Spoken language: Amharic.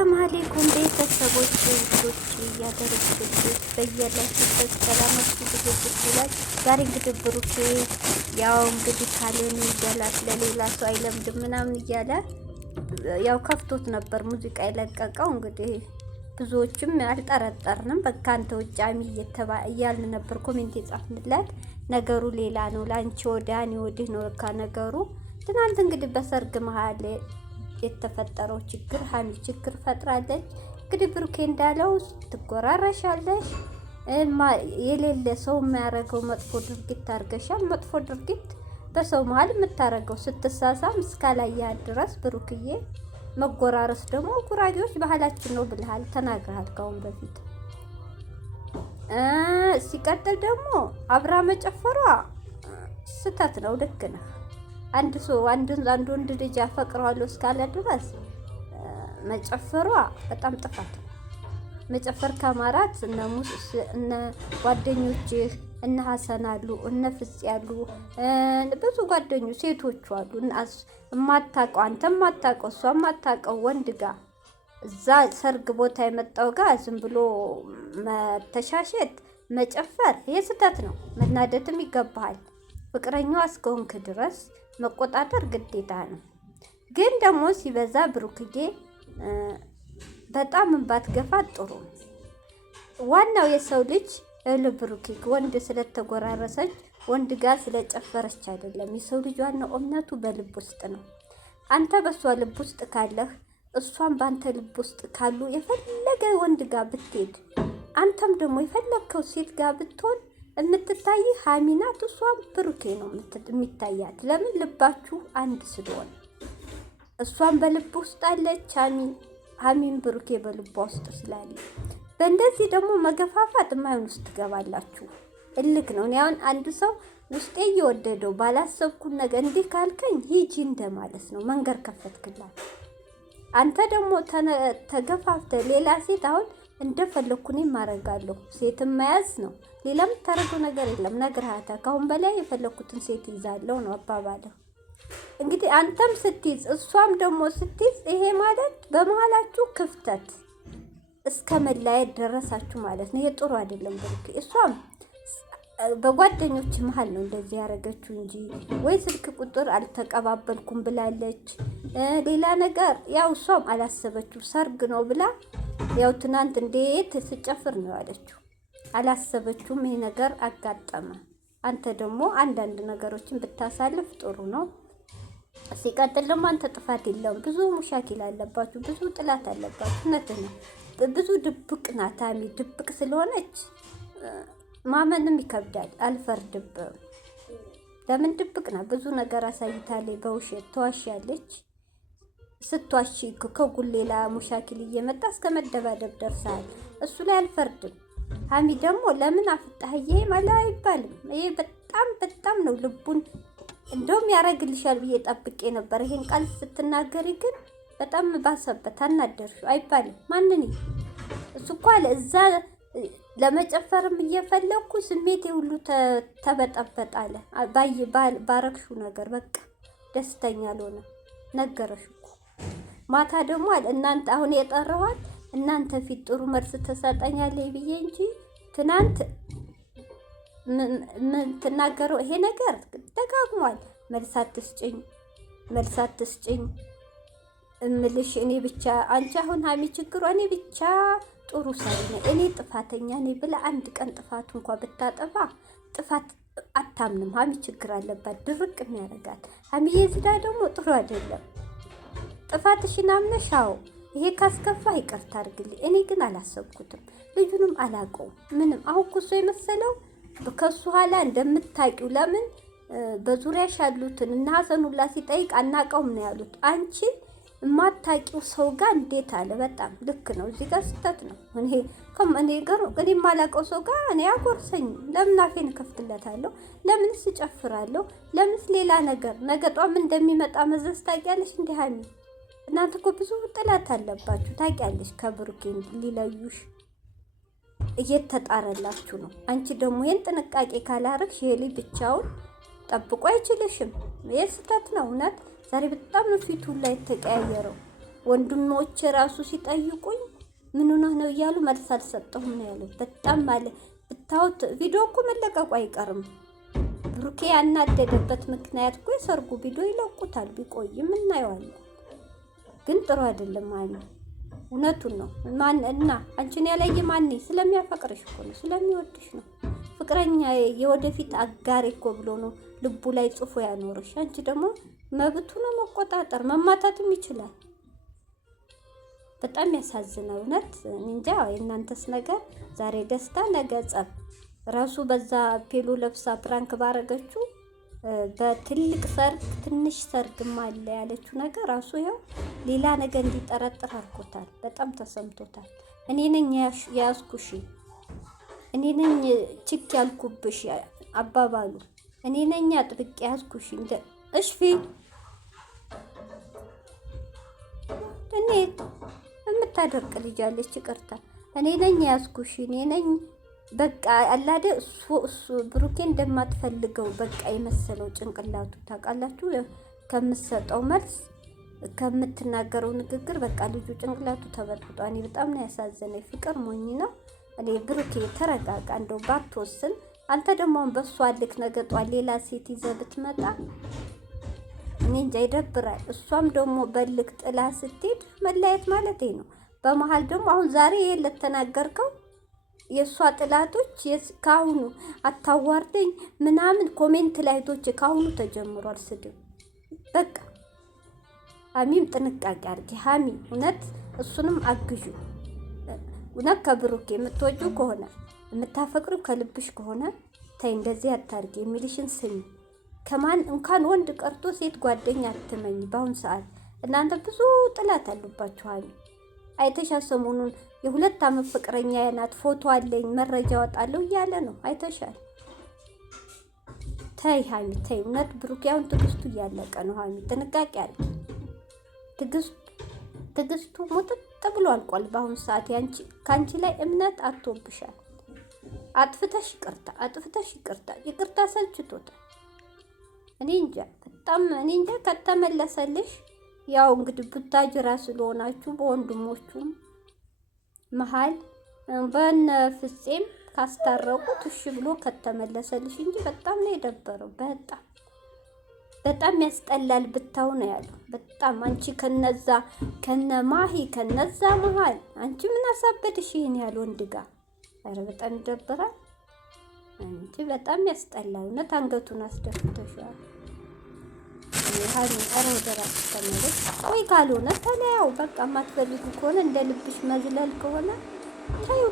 ሰላም አለይኩም ቤተሰቦች ልጆች እያደረግኩት በያላችሁበት ሰላማችሁ ብዙ ይላል። ዛሬ እንግዲህ ብሩኬ ያው እንግዲህ ካለን ይገላት ለሌላ ሰው አይለምድም ምናምን እያለ ያው ከፍቶት ነበር ሙዚቃ የለቀቀው። እንግዲህ ብዙዎችም አልጠረጠርንም በቃ አንተ ውጫሚ እያልን ነበር ኮሜንት የጻፍንለት። ነገሩ ሌላ ነው። ላንቺ ወዳኔ ወዲህ ነው ለካ ነገሩ። ትናንት እንግዲህ በሰርግ መሀል የተፈጠረው ችግር ሀሚ ችግር ፈጥራለች። እንግዲህ ብሩኬ እንዳለው ትጎራረሻለሽ፣ የሌለ ሰው የሚያደርገው መጥፎ ድርጊት አድርገሻል። መጥፎ ድርጊት በሰው መሀል የምታደርገው ስትሳሳም እስካላያ ድረስ ብሩክዬ፣ መጎራረስ ደግሞ ጉራጌዎች ባህላችን ነው ብለሃል፣ ተናግረሃል ካሁን በፊት። ሲቀጥል ደግሞ አብራ መጨፈሯ ስተት ነው። ልክ ነህ። አንድ ወንድ ልጅ አፈቅረዋለሁ እስካለ ድረስ መጨፈሯ በጣም ጥፋት ነው። መጨፈር ከማራት እነ ጓደኞችህ እነ ሀሰን አሉ፣ እነ ፍጽ ያሉ ብዙ ጓደኞች ሴቶቹ አሉ። የማታውቀው አንተ የማታውቀው እሷ የማታውቀው ወንድ ጋር እዛ ሰርግ ቦታ የመጣው ጋር ዝም ብሎ መተሻሸት መጨፈር ይሄ ስህተት ነው። መናደድም ይገባሃል። ፍቅረኛዋ እስከሆንክ ድረስ መቆጣጠር ግዴታ ነው። ግን ደግሞ ሲበዛ ብሩክዬ በጣም ባትገፋ ጥሩ። ዋናው የሰው ልጅ ብሩኬ ወንድ ስለተጎራረሰች ወንድ ጋር ስለጨፈረች አይደለም። የሰው ልጅ ዋናው እምነቱ በልብ ውስጥ ነው። አንተ በሷ ልብ ውስጥ ካለህ እሷም በአንተ ልብ ውስጥ ካሉ የፈለገ ወንድ ጋር ብትሄድ አንተም ደግሞ የፈለግከው ሴት ጋር ብትሆን የምትታይ ሀሚ ናት። እሷም ብሩኬ ነው የሚታያት። ለምን? ልባችሁ አንድ ስለሆነ። እሷም በልብ ውስጥ አለች ሀሚን ብሩኬ በልቧ ውስጥ ስላለ፣ በእንደዚህ ደግሞ መገፋፋት የማይሆን ውስጥ ትገባላችሁ። እልክ ነው። እኔ አሁን አንድ ሰው ውስጤ እየወደደው ባላሰብኩን ነገር እንዲህ ካልከኝ ሂጂ እንደማለት ነው። መንገድ ከፈትክላት። አንተ ደግሞ ተገፋፍተ ሌላ ሴት አሁን እንደፈለኩ እኔም አደርጋለሁ። ሴትን መያዝ ነው። ሌላ የምታደርገው ነገር የለም። ነግረሃታ ካሁን በላይ የፈለኩትን ሴት ይዛለሁ ነው አባባለሁ። እንግዲህ አንተም ስትይዝ እሷም ደግሞ ስትይዝ፣ ይሄ ማለት በመሀላችሁ ክፍተት እስከ መለያየት ደረሳችሁ ማለት ነው። ይሄ ጥሩ አይደለም። ብሩክ እሷም በጓደኞች መሀል ነው እንደዚህ ያደረገችው እንጂ ወይ ስልክ ቁጥር አልተቀባበልኩም ብላለች። ሌላ ነገር ያው እሷም አላሰበችው ሰርግ ነው ብላ ያው ትናንት እንዴት ስጨፍር ነው ያለችው። አላሰበችውም። ይሄ ነገር አጋጠመ። አንተ ደግሞ አንዳንድ ነገሮችን ብታሳልፍ ጥሩ ነው። ሲቀጥል ደግሞ አንተ ጥፋት የለውም። ብዙ ሙሻኪል አለባችሁ፣ ብዙ ጥላት አለባችሁ። እውነትህ ነው። ብዙ ድብቅ ናት ሀሚ። ድብቅ ስለሆነች ማመንም ይከብዳል። አልፈርድብም። ለምን ድብቅ ናት። ብዙ ነገር አሳይታለች። በውሸት ተዋሻለች። ስትዋሺ ከጉሌላ ሙሻኪል እየመጣ እስከ መደባደብ ደርሰሃል። እሱ ላይ አልፈርድም። ሀሚ ደግሞ ለምን አፍጣህዬ ማለት አይባልም። ይሄ በጣም ነው ልቡን እንደውም ያረግልሻል ብዬ ጠብቄ ነበር። ይሄን ቃል ስትናገሪ ግን በጣም ባሰበት አናደርሽው አይባልም። ማንን እሱ እኮ አለ እዛ ለመጨፈርም እየፈለኩ ስሜቴ ሁሉ ተበጠበጣለ። ባረግሹ ነገር በቃ ደስተኛ አልሆነ ነገረሽ እኮ። ማታ ደግሞ አለ እናንተ አሁን የጠራዋት እናንተ ፊት ጥሩ መልስ ተሰጠኛለች ብዬ እንጂ ትናንት ምን ትናገረው ይሄ ነገር ደጋግሟል። መልስ አትስጭኝ እምልሽ እኔ ብቻ አንቺ አሁን ሀሚ ችግሯ እኔ ብቻ ጥሩ ሰው ነኝ እኔ ጥፋተኛ ነኝ ብላ አንድ ቀን ጥፋቱ እንኳን ብታጠፋ ጥፋት አታምንም። ሀሚ ችግር አለባት፣ ድርቅ የሚያደርጋት ሀሚ የዝዳ ደግሞ ጥሩ አይደለም። ጥፋትሽን አምነሻው ይሄ ካስከፋ ይቅርታ አድርግልኝ። እኔ ግን አላሰብኩትም፣ ልጁንም አላውቀውም ምንም። አሁን እኮ እሱ የመሰለው ከሱ ኋላ እንደምታውቂው ለምን በዙሪያሽ ያሉትን እና ሀሰኑላ ሲጠይቅ አናውቀውም ነው ያሉት። አንቺ የማታውቂው ሰው ጋር እንዴት አለ። በጣም ልክ ነው። እዚህ ጋር ስህተት ነው። እኔ የማላውቀው ሰው ጋር እኔ አጎርሰኝ ለምን አፌን እከፍትለታለሁ? ለምንስ እጨፍራለሁ? ለምንስ ሌላ ነገር ነገጧም እንደሚመጣ መዘዝ ታውቂያለሽ? እንደ ሀሚ እናንተ እኮ ብዙ ጥላት አለባችሁ ታውቂያለሽ። ከብሩኬ ሊለዩሽ እየተጣረላችሁ ነው። አንቺ ደግሞ ይሄን ጥንቃቄ ካላረግሽ ይሄ ልጅ ብቻውን ጠብቆ አይችልሽም። ይሄ ስህተት ነው እውነት። ዛሬ በጣም ነው ፊቱ ላይ ተቀያየረው። ወንድሞቼ ራሱ ሲጠይቁኝ ምን ሆነህ ነው እያሉ መልስ አልሰጠሁም ነው ያለው። በጣም ማለት ብታዩት ቪዲዮ እኮ መለቀቁ አይቀርም። ብሩኬ ያናደደበት ምክንያት እኮ የሰርጉ ቪዲዮ ይለቁታል፣ ቢቆይም እናየዋለን። ግን ጥሩ አይደለም ማለት እውነቱን ነው። ማን እና አንቺን ያለየ ማን? ስለሚያፈቅርሽ እኮ ነው፣ ስለሚወድሽ ነው። ፍቅረኛ የወደፊት አጋሪ እኮ ብሎ ነው ልቡ ላይ ጽፎ ያኖርሽ። አንቺ ደግሞ መብቱ ነው መቆጣጠር፣ መማታትም ይችላል። በጣም ያሳዝናል እውነት። እንጃ የእናንተስ ነገር ዛሬ ደስታ ነገ ጸብ። ራሱ በዛ ፔሎ ለብሳ ፕራንክ ባረገችው በትልቅ ሰርግ ትንሽ ሰርግም አለ ያለችው ነገር ራሱ ይኸው ሌላ ነገር እንዲጠረጥር አድርጎታል። በጣም ተሰምቶታል። እኔ ነኝ ያዝኩሽ፣ እኔ ነኝ ችክ ያልኩብሽ አባባሉ፣ እኔ ነኝ አጥብቄ ያዝኩሽ እንደ እሽፊ እኔ የምታደርቅ ልጅ አለች። ይቅርታ እኔ ነኝ ያዝኩሽ፣ እኔ ነኝ በቃ አላደ እሱ ብሩኬ እንደማትፈልገው በቃ የመሰለው ጭንቅላቱ ታውቃላችሁ። ከምትሰጠው መልስ ከምትናገረው ንግግር በቃ ልጁ ጭንቅላቱ ተበጥብጧል። እኔ በጣም ነው ያሳዘነኝ። ፍቅር ሞኝ ነው። እኔ ብሩኬ ተረጋጋ፣ እንደው ባትወስን። አንተ ደግሞ በሷ ልክ ነገ ጧት ሌላ ሴት ይዘህ ብትመጣ እኔ እንጃ ይደብራል። እሷም ደግሞ በልክ ጥላ ስትሄድ መለያየት ማለት ነው። በመሀል ደግሞ አሁን ዛሬ ይሄ ለተናገርከው የእሷ ጥላቶች ካሁኑ አታዋርደኝ ምናምን ኮሜንት ላይቶች ካሁኑ ተጀምሯል ስድብ። በቃ ሀሚም ጥንቃቄ አድርጊ። ሀሚ እውነት እሱንም አግዡ። እውነት ከብሩኬ የምትወጁ ከሆነ የምታፈቅሩ ከልብሽ ከሆነ ተይ እንደዚህ አታርጊ፣ የሚልሽን ስሚ። ከማን እንኳን ወንድ ቀርቶ ሴት ጓደኛ አትመኝ። በአሁን ሰዓት እናንተ ብዙ ጥላት አሉባችሁ። ሀሚ አይተሻ ሰሞኑን የ2 ዓመት ፍቅረኛ ያናት ፎቶ አለኝ መረጃ ወጣለሁ እያለ ነው። አይተሻል። ተይ ሀሚ ተይ። እውነት ብሩክ ያውን ትግስቱ እያለቀ ነው። ሀሚ ጥንቃቄ አለ። ትግስቱ ሙጥጥ ብሎ አልቋል። በአሁኑ ሰዓት ካንቺ ላይ እምነት አጥቶብሻል። አጥፍተሽ ይቅርታ ይቅርታ ሰልችቶታል። እኔ እንጃ በጣም እኔ እንጃ። ከተመለሰልሽ ያው እንግዲህ ቡታጅራ ስለሆናችሁ በወንድሞቹም መሀል በነ ፍፄም ካስታረቁት እሺ ብሎ ከተመለሰልሽ እንጂ በጣም ነው የደበረው። በጣም ያስጠላል ብታው ነው ያለው። በጣም አንቺ ከነ ማሂ ከነዛ መሀል አንቺ ምን አሳበድሽ ይሄን ያለ ወንድ ጋር? ኧረ በጣም ይደብራል። አንቺ በጣም ያስጠላል እውነት። አንገቱን አስደፍተሻል። ሀኒ ኧረ ወደ እራስሽ ተመለሽ። ወይ ካልሆነ ተለያው በቃ። የማትፈልጉ ከሆነ እንደ ልብሽ መዝለል ከሆነ ተይው።